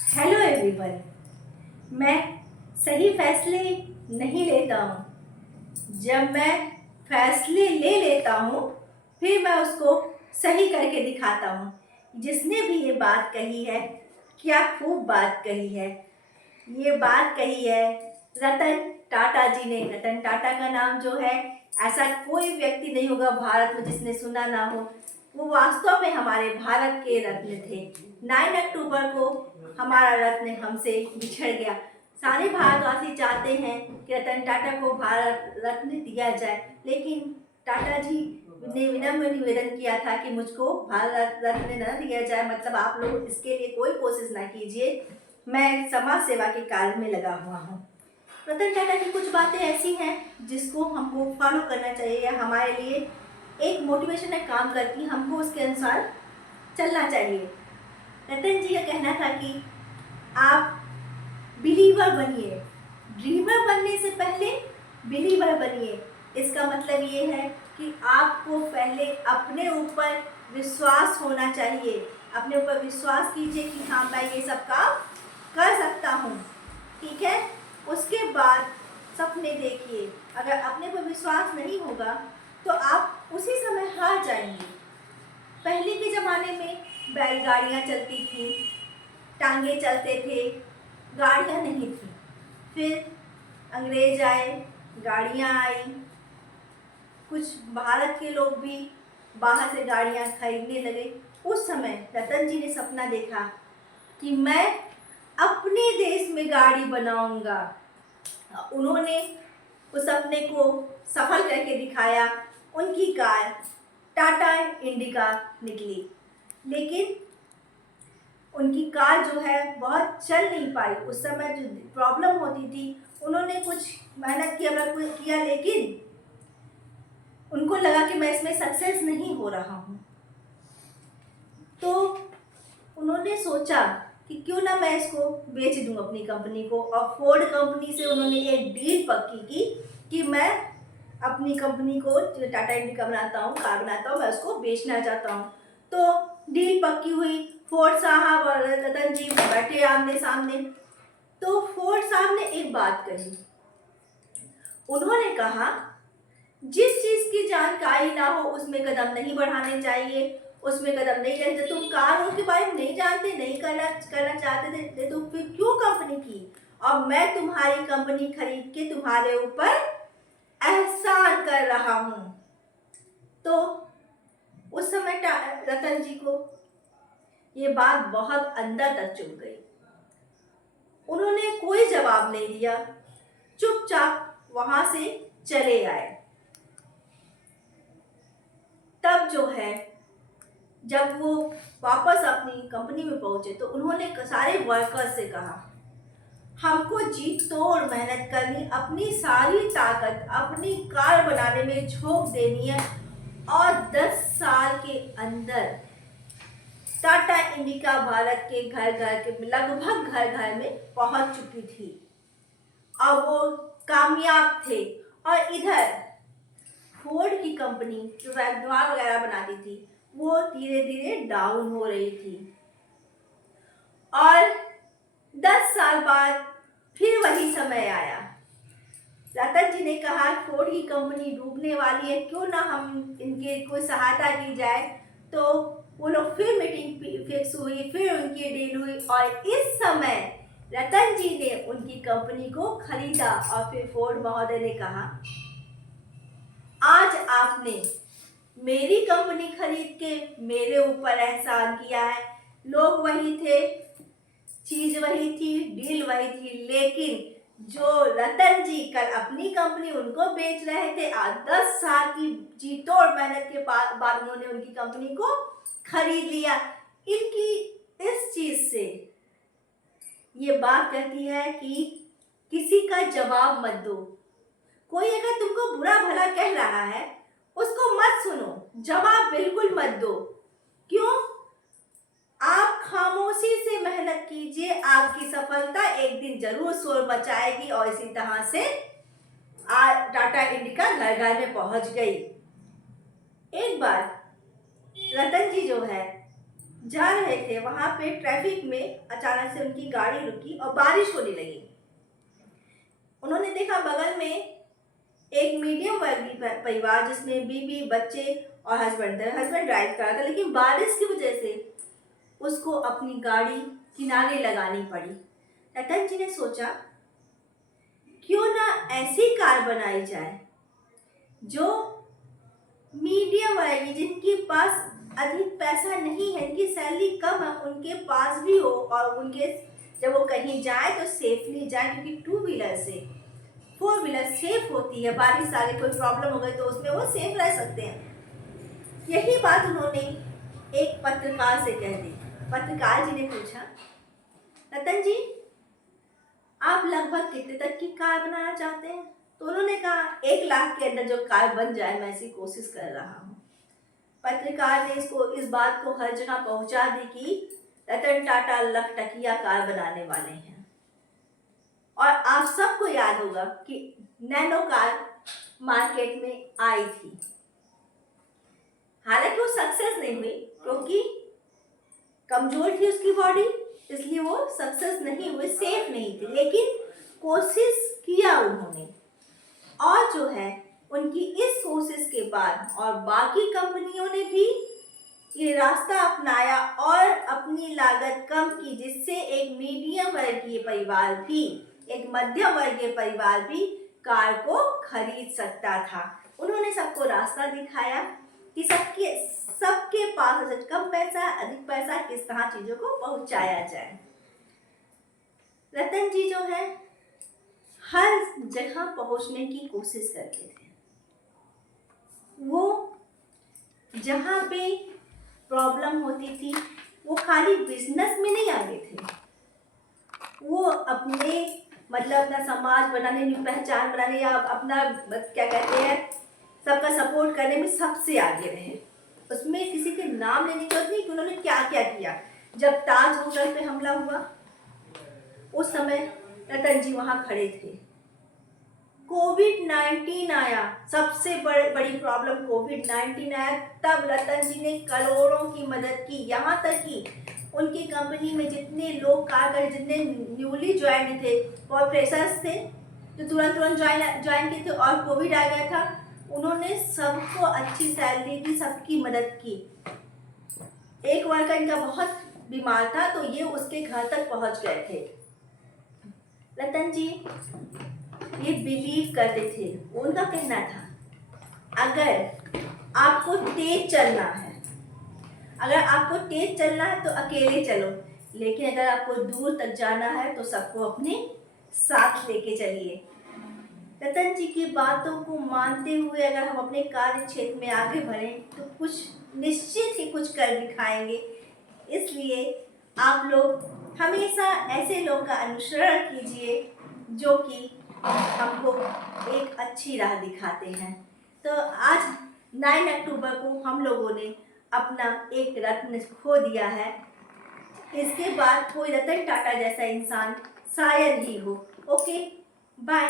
Hello everyone. मैं सही फैसले नहीं लेता हूँ। जब मैं फैसले ले लेता हूँ फिर मैं उसको सही करके दिखाता हूँ। जिसने भी ये बात कही है, क्या खूब बात कही है। ये बात कही है रतन टाटा जी ने। रतन टाटा का नाम जो है, ऐसा कोई व्यक्ति नहीं होगा भारत में जिसने सुना ना हो। वो वास्तव में हमारे भारत के रत्न थे। 9 अक्टूबर को हमारा रत्न हमसे बिछड़ गया। सारे भारतवासी चाहते हैं कि रतन टाटा को भारत रत्न दिया जाए, लेकिन टाटा जी ने विनम्र निवेदन किया था कि मुझको भारत रत्न न दिया जाए, मतलब आप लोग इसके लिए कोई कोशिश ना कीजिए, मैं समाज सेवा के कार्य में लगा हुआ हूँ। रतन टाटा की कुछ बातें ऐसी हैं जिसको हमको फॉलो करना चाहिए या हमारे लिए एक मोटिवेशन का काम करती है, हमको उसके अनुसार चलना चाहिए। रतन जी का कहना था कि आप बिलीवर बनिए, ड्रीमर बनने से पहले बिलीवर बनिए। इसका मतलब ये है कि आपको पहले अपने ऊपर विश्वास होना चाहिए। अपने ऊपर विश्वास कीजिए कि हाँ, मैं ये सब काम कर सकता हूँ, ठीक है। उसके बाद सपने देखिए। अगर अपने पर विश्वास नहीं होगा तो आप उसी समय हार जाएंगे। पहले के ज़माने में बैलगाड़ियाँ चलती थी, टांगे चलते थे, गाड़ियाँ नहीं थी। फिर अंग्रेज आए, गाड़ियाँ आई। कुछ भारत के लोग भी बाहर से गाड़ियाँ खरीदने लगे। उस समय रतन जी ने सपना देखा कि मैं अपने देश में गाड़ी बनाऊंगा। उन्होंने उस सपने को सफल करके दिखाया। उनकी कार टाटा इंडिका निकली, लेकिन उनकी कार जो है बहुत चल नहीं पाई। उस समय जो प्रॉब्लम होती थी, उन्होंने कुछ मेहनत किया, लेकिन उनको लगा कि मैं इसमें सक्सेस नहीं हो रहा हूँ। तो उन्होंने सोचा कि क्यों ना मैं इसको बेच दूँ अपनी कंपनी को, और फोर्ड कंपनी से उन्होंने एक डील पक्की की कि मैं अपनी कंपनी को, जो टाटा इंडिका बनाता हूँ, कार बनाता हूँ, मैं उसको बेचना चाहता हूँ। तो डील पक्की हुई। फोर्ड साहब और रतन जी बैठे आमने सामने। तो फोर्ड साहब ने एक बात कही। उन्होंने कहा, जिस चीज की जानकारी ना हो उसमें कदम नहीं बढ़ाने चाहिए, उसमें कदम नहीं रहते। तुम कारों के बारे में नहीं जानते, नहीं करना चाहते थे तो फिर क्यों कंपनी की। और मैं तुम्हारी कंपनी खरीद के तुम्हारे ऊपर एहसान कर रहा हूं। तो उस समय रतन जी को ये बात बहुत अंदर तक चुभ गई। उन्होंने कोई जवाब नहीं दिया, चुपचाप वहां से चले आए। तब जो है, जब वो वापस अपनी कंपनी में पहुंचे तो उन्होंने सारे वर्कर्स से कहा, हमको जी तोड़ मेहनत करनी, अपनी सारी ताकत अपनी कार बनाने में झोंक देनी है। और 10 साल के अंदर टाटा इंडिका भारत के घर घर के लगभग घर घर में पहुंच चुकी थी और वो कामयाब थे। और इधर फोर्ड की कंपनी जो वैगन वगैरह बनाती थी, वो धीरे धीरे डाउन हो रही थी। और 10 साल बाद फिर वही समय आया। रतन जी ने कहा, फोर्ड की कंपनी डूबने वाली है, क्यों ना हम इनके कोई सहायता की जाए। तो वो लोग फिर मीटिंग फिक्स हुई, फिर उनकी डील हुई और इस समय रतन जी ने उनकी कंपनी को खरीदा। और फिर फोर्ड महोदय ने कहा, आज आपने मेरी कंपनी खरीद के मेरे ऊपर एहसान किया है। लोग वही थे, चीज वही थी, डील वही थी, लेकिन जो रतन जी कल अपनी कंपनी उनको बेच रहे थे, आज 10 साल की जी तोड़ मेहनत के बाद उन्होंने उनकी कंपनी को खरीद लिया। इनकी इस चीज से ये बात कहती है कि किसी का जवाब मत दो। कोई अगर तुमको बुरा भला कह रहा है, उसको मत सुनो, जवाब बिल्कुल मत दो। क्यों? आप खामोशी से मेहनत कीजिए, आपकी सफलता एक दिन जरूर शोर मचाएगी। और इसी तरह से आज टाटा इंडिका घर घर में पहुंच गई। एक बार रतन जी जो है, जा रहे थे, वहाँ पे ट्रैफिक में अचानक से उनकी गाड़ी रुकी और बारिश होने लगी। उन्होंने देखा बगल में एक मीडियम वर्गीय परिवार जिसमें बीवी, बच्चे और हस्बैंड थे। हस्बैंड ड्राइव कर रहा था, लेकिन बारिश की वजह से उसको अपनी गाड़ी किनारे लगानी पड़ी। रतन जी ने सोचा क्यों ना ऐसी कार बनाई जाए जो मीडियम वर्गीय, जिनके पास अधिक पैसा नहीं है, इनकी सैलरी कम है, उनके पास भी हो और उनके जब वो कहीं जाए तो सेफली जाए, क्योंकि टू व्हीलर से फोर व्हीलर सेफ होती है। बारिश आ गई, कोई प्रॉब्लम हो गई तो उसमें वो सेफ रह सकते हैं। यही बात उन्होंने एक पत्रकार से कह दी। पत्रकार जी ने पूछा, रतन जी आप लगभग कितने तक की कार बनाना चाहते हैं? तो उन्होंने कहा 1 लाख के अंदर जो कार बन जाए मैं ऐसी कोशिश कर रहा हूँ। पत्रकार ने इस बात को हर जगह पहुंचा दी कि रतन टाटा लाख टकिया कार बनाने वाले हैं। और आप सबको याद होगा कि नैनो कार मार्केट में आई थी। हालांकि वो सक्सेस नहीं हुई क्योंकि कमजोर थी उसकी बॉडी, इसलिए वो सक्सेस नहीं हुई, सेफ नहीं थी, लेकिन कोशिश किया उन्होंने। और जो है उनकी इस कोशिश के बाद और बाकी कंपनियों ने भी ये रास्ता अपनाया और अपनी लागत कम की, जिससे एक मीडियम वर्गीय परिवार भी, एक मध्यम वर्गीय परिवार भी कार को खरीद सकता था। उन्होंने सबको रास्ता दिखाया कि सबके पास कम पैसा, अधिक पैसा, किस तरह चीजों को पहुंचाया जाए। रतन जी जो है हर जगह पहुंचने की कोशिश करते थे। वो जहाँ पे प्रॉब्लम होती थी वो खाली बिजनेस में नहीं आगे थे, वो अपने मतलब अपना समाज बनाने, न्यू पहचान बनाने या अपना क्या कहते हैं सबका सपोर्ट करने में सबसे आगे रहे। उसमें किसी के नाम लेने की जरूरत नहीं कि उन्होंने क्या क्या किया। जब ताज होटल पे हमला हुआ उस समय रतन जी वहाँ खड़े थे। कोविड-19 आया, सबसे बड़ी प्रॉब्लम कोविड-19 आया, तब रतन जी ने करोड़ों की मदद की। यहाँ तक कि उनकी कंपनी में जितने लोग काम कर, जितने न्यूली ज्वाइन थे और फ्रेशर्स थे जो तुरंत ज्वाइन किए थे और कोविड आ गया था, उन्होंने सबको अच्छी सैलरी दी, सबकी मदद की। एक वर्कर इनका बहुत बीमार था तो ये उसके घर तक पहुंच गए थे। रतन जी ये बिलीव करते थे। उनका कहना था अगर आपको तेज चलना है, तो अकेले चलो, लेकिन अगर आपको दूर तक जाना है तो सबको अपने साथ लेके चलिए। रतन जी की बातों को मानते हुए अगर हम अपने कार्य क्षेत्र में आगे बढ़ें तो कुछ निश्चित ही कुछ कर दिखाएंगे। इसलिए आप लोग हमेशा ऐसे लोग का अनुसरण कीजिए जो कि हमको एक अच्छी राह दिखाते हैं। तो आज 9 अक्टूबर को हम लोगों ने अपना एक रत्न खो दिया है। इसके बाद कोई रतन टाटा जैसा इंसान शायद ही हो। Okay, bye.